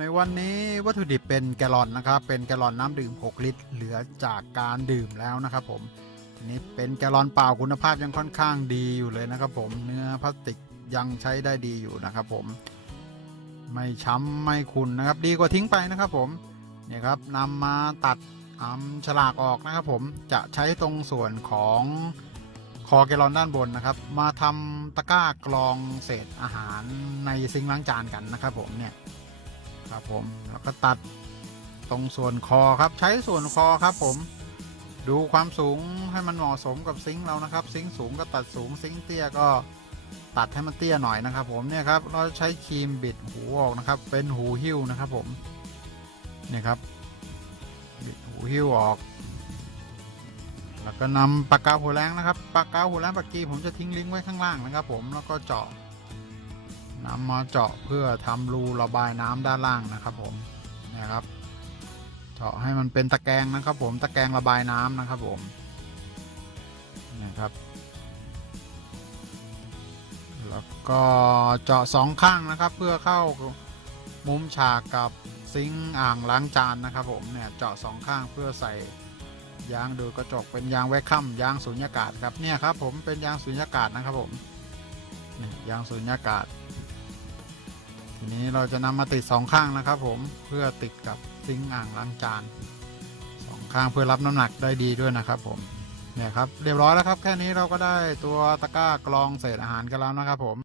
ในวันนี้วัตถุดิบเป็นแกลลอนนะครับเป็นแกลลอนน้ำดื่ม6ลิตรเหลือจากการดื่มแล้วนะครับผมอันนี้เป็นแกลลอนเปล่าคุณภาพยังค่อนข้างดีอยู่เลยนะครับผมเนื้อพลาสติกยังใช้ได้ดีอยู่นะครับผมไม่ช้ำไม่ขุ่นนะครับดีกว่าทิ้งไปนะครับผมเนี่ยครับนำมาตัดฉลากออกนะครับผมจะใช้ตรงส่วนของคอแกลลอนด้านบนนะครับมาทำตะกร้ากรองเศษอาหารในซิงค์ล้างจานกันนะครับผมเนี่ยครับผมแล้วก็ตัดตรงส่วนคอครับใช้ส่วนคอครับผมดูความสูงให้มันเหมาะสมกับซิงค์เรานะครับซิงค์สูงก็ตัดสูงซิงค์เตี้ยก็ตัดให้มันเตี้ยหน่อยนะครับผมเนี่ยครับเราใช้ครีมบิดหูออกนะครับเป็นหูหิ้วนะครับผมเนี่ยครับบิดหูหิ้วออกแล้วก็นำปากกาหัวแรงนะครับปากกาหัวแรงปากกีผมจะทิ้งลิงก์ไว้ข้างล่างนะครับผมแล้วก็เจาะนำมาเจาะเพื่อทำรูระบายน้ำด้านล่างนะครับผมนะครับเจาะให้มันเป็นตะแกรงนะครับผมตะแกรงระบายน้ำนะครับผมนะครับแล้วก็เจาะสองข้างนะครับเพื่อเข้ามุมฉากกับซิงค์อ่างล้างจานนะครับผมเนี่ยเจาะสองข้างเพื่อใส่ยางดูดกระจกเป็นยางแวคคัมยางสูญญากาศครับเนี่ยครับผมเป็นยางสูญญากาศนะครับผมยางสูญญากาศทีนี้เราจะนำมาติดสองข้างนะครับผมเพื่อติดกับซิงค์อ่างล้างจานสองข้างเพื่อรับน้ำหนักได้ดีด้วยนะครับผมเนี่ยครับเรียบร้อยแล้วครับแค่นี้เราก็ได้ตัวตะกร้ากรองเศษอาหารกันแล้วนะครับผม